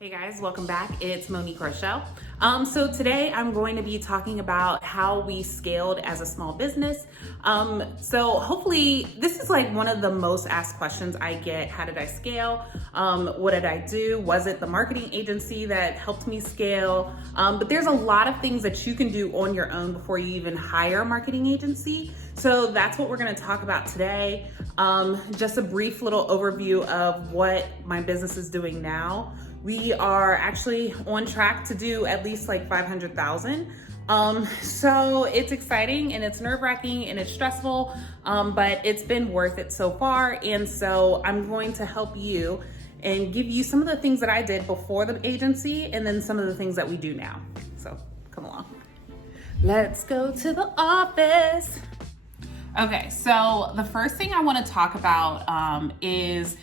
Hey guys, welcome back. It's Monique Rochelle. So today I'm going to be talking about how we scaled as a small business. So hopefully this is like one of the most asked questions I get. How did I scale? What did I do? Was it the marketing agency that helped me scale? But there's a lot of things that you can do on your own before you even hire a marketing agency. So that's what we're going to talk about today. Just a brief little overview of what my business is doing now. We are actually on track to do at least like 500,000. So it's exciting and it's nerve-wracking and it's stressful, but it's been worth it so far. And so I'm going to help you and give you some of the things that I did before the agency and then some of the things that we do now. So come along. Let's go to the office. Okay, so the first thing I want to talk about is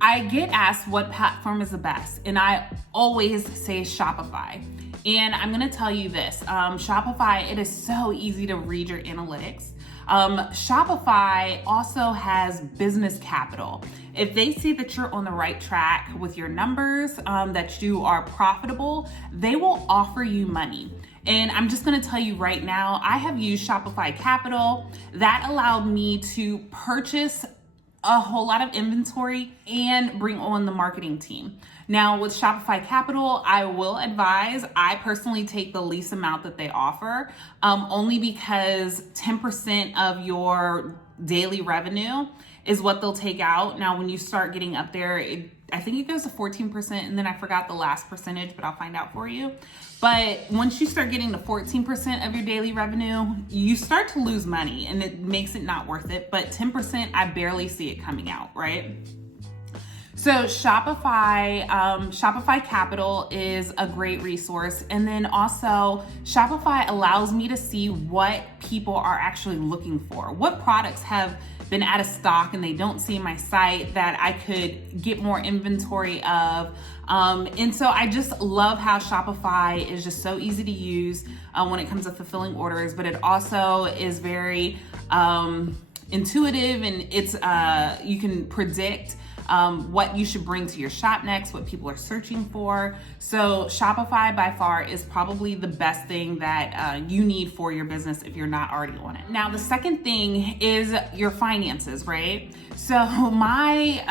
I get asked what platform is the best, and I always say Shopify. And I'm gonna tell you this, Shopify, it is so easy to read your analytics. Shopify also has business capital. If they see that you're on the right track with your numbers, that you are profitable, they will offer you money. And I'm just gonna tell you right now, I have used Shopify Capital. That allowed me to purchase a whole lot of inventory and bring on the marketing team. Now with Shopify Capital, I will advise, I personally take the least amount that they offer, only because 10% of your daily revenue is what they'll take out. Now, when you start getting up there, I think it goes to 14%, and then I forgot the last percentage, but I'll find out for you. But once you start getting to 14% of your daily revenue, you start to lose money and it makes it not worth it. But 10%, I barely see it coming out, right? So Shopify Capital is a great resource. And then also Shopify allows me to see what people are actually looking for. What products have been out of stock and they don't see my site that I could get more inventory of. And so I just love how Shopify is just so easy to use when it comes to fulfilling orders, but it also is very intuitive, and it's you can predict what you should bring to your shop next, what people are searching for. So Shopify by far is probably the best thing that you need for your business if you're not already on it. Now, the second thing is your finances, right? So my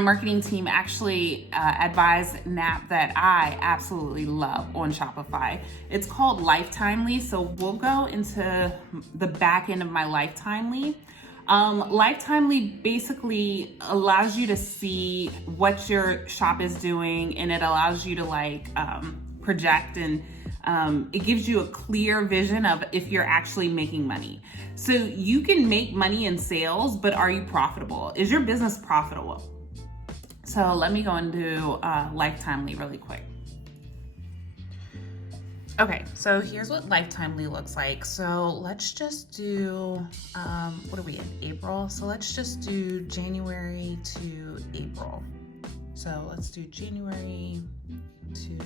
marketing team actually advised an app that I absolutely love on Shopify. It's called Lifetimely. So we'll go into the back end of my Lifetimely. Lifetimely basically allows you to see what your shop is doing, and it allows you to project, and it gives you a clear vision of if you're actually making money. So you can make money in sales, but are you profitable? Is your business profitable? So let me go into Lifetimely really quick. Okay, so here's what Lifetimely looks like. So let's just do, what are we in, April? So let's just do January to April. So let's do January to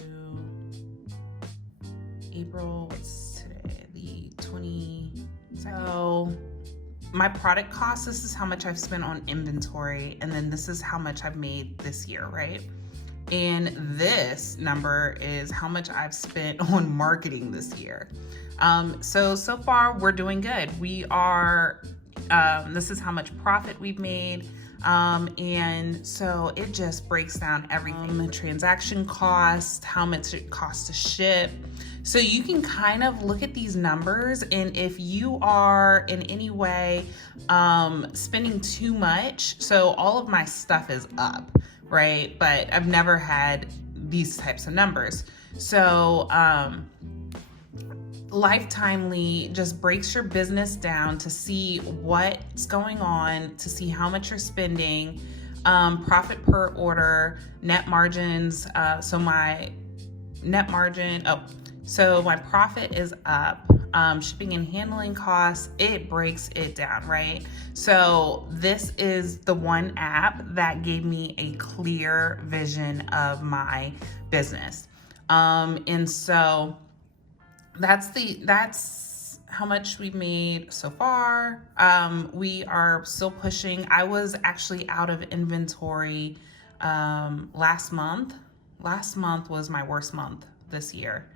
April, what's today, the 22nd. So my product cost, this is how much I've spent on inventory, and then this is how much I've made this year, right? And this number is how much I've spent on marketing this year. So far we're doing good. We are, this is how much profit we've made. And so it just breaks down everything, transaction cost, how much it costs to ship. So you can kind of look at these numbers, and if you are in any way spending too much, so all of my stuff is up, right? But I've never had these types of numbers. So Lifetimely just breaks your business down to see what's going on, to see how much you're spending, profit per order, net margins. So my net margin, so my profit is up. Shipping and handling costs, it breaks it down, right? So this is the one app that gave me a clear vision of my business. And so that's how much we've made so far. We are still pushing. I was actually out of inventory last month was my worst month this year.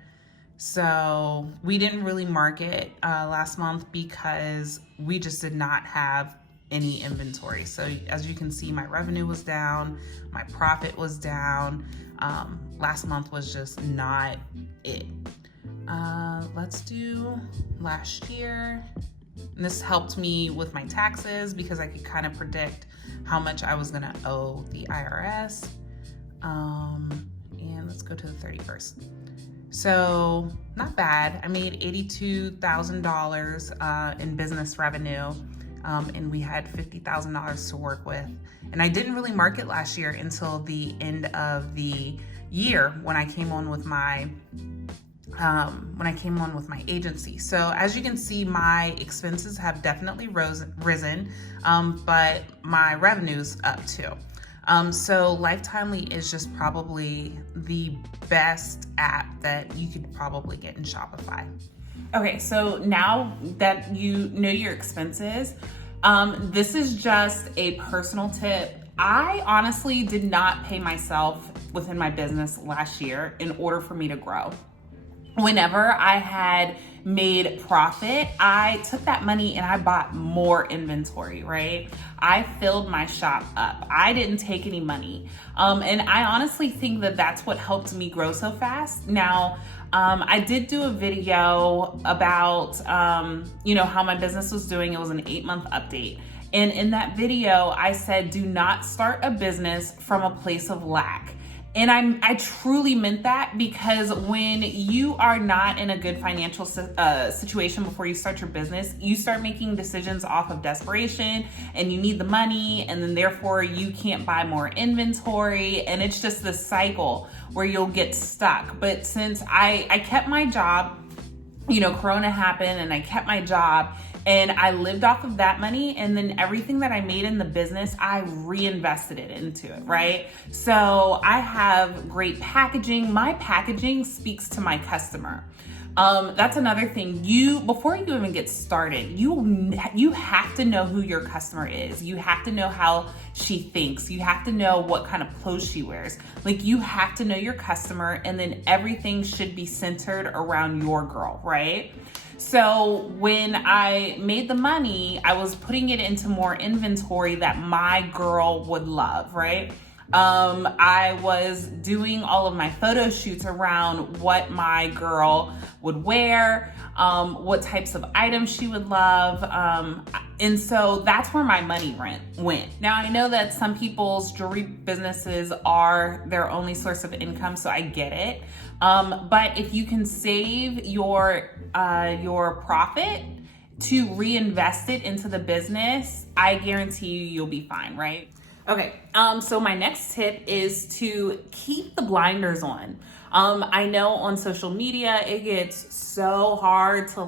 So we didn't really market last month because we just did not have any inventory. So as you can see, my revenue was down, my profit was down. Last month was just not it. Let's do last year. And this helped me with my taxes because I could kind of predict how much I was gonna owe the IRS. And let's go to the 31st. So not bad. I made $82,000 in business revenue, and we had $50,000 to work with. And I didn't really market last year until the end of the year when I came on with my agency. So as you can see, my expenses have definitely risen, but my revenue's up too. So Lifetimely is just probably the best app that you could probably get in Shopify. Okay, so now that you know your expenses, this is just a personal tip. I honestly did not pay myself within my business last year in order for me to grow. Whenever I had made profit, I took that money and I bought more inventory, right? I filled my shop up. I didn't take any money. And I honestly think that that's what helped me grow so fast. Now, I did do a video about, how my business was doing. It was an 8-month update. And in that video, I said, do not start a business from a place of lack. And I truly meant that, because when you are not in a good financial situation before you start your business, you start making decisions off of desperation and you need the money, and then therefore you can't buy more inventory. And it's just this cycle where you'll get stuck. But since I kept my job, Corona happened and I kept my job, and I lived off of that money, and then everything that I made in the business, I reinvested it into it, right? So I have great packaging. My packaging speaks to my customer. That's another thing. Before you even get started, you have to know who your customer is. You have to know how she thinks. You have to know what kind of clothes she wears. Like, you have to know your customer, and then everything should be centered around your girl, right? So when I made the money, I was putting it into more inventory that my girl would love, right? I was doing all of my photo shoots around what my girl would wear, what types of items she would love. And so that's where my money went. Now, I know that some people's jewelry businesses are their only source of income, so I get it. But if you can save your profit to reinvest it into the business, I guarantee you'll be fine, right? Okay, so my next tip is to keep the blinders on. I know on social media, it gets so hard to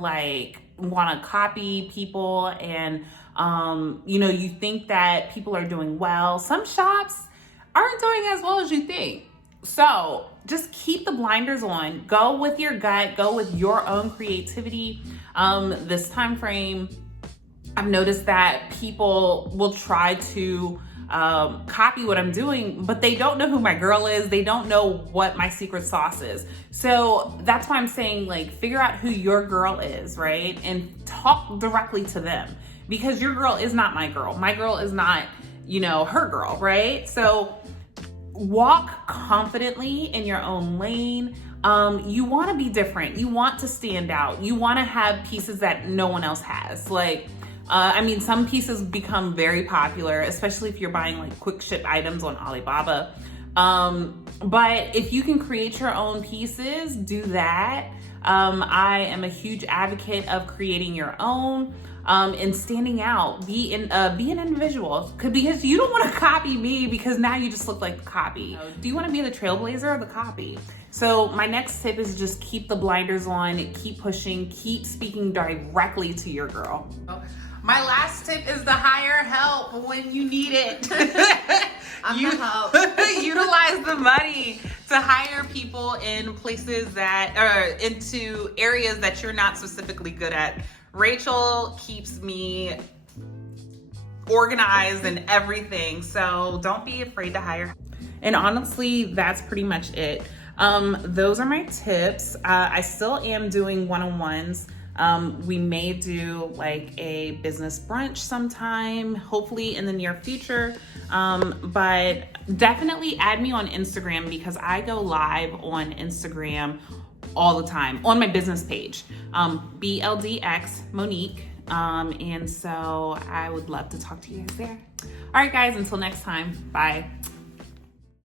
want to copy people, and you think that people are doing well. Some shops aren't doing as well as you think. So just keep the blinders on. Go with your gut. Go with your own creativity. This time frame, I've noticed that people will try to copy what I'm doing, but they don't know who my girl is. They don't know what my secret sauce is. So that's why I'm saying, figure out who your girl is, right? And talk directly to them, because your girl is not my girl. My girl is not, her girl, right? So walk confidently in your own lane. You want to be different. You want to stand out. You want to have pieces that no one else has. Some pieces become very popular, especially if you're buying quick ship items on Alibaba. But if you can create your own pieces, do that. I am a huge advocate of creating your own. And standing out, be an individual, because you don't want to copy me, because now you just look like the copy. Do you want to be the trailblazer or the copy? So my next tip is just keep the blinders on, keep pushing, keep speaking directly to your girl. My last tip is to hire help when you need it. Utilize the money to hire people in places into areas that you're not specifically good at. Rachel keeps me organized and everything, so don't be afraid to hire. And honestly, that's pretty much it. Those are my tips. I still am doing one-on-ones. We may do like a business brunch sometime, hopefully in the near future. But definitely add me on Instagram because I go live on Instagram all the time on my business page, BLDX Monique. And so I would love to talk to you guys there. All right, guys, until next time, bye.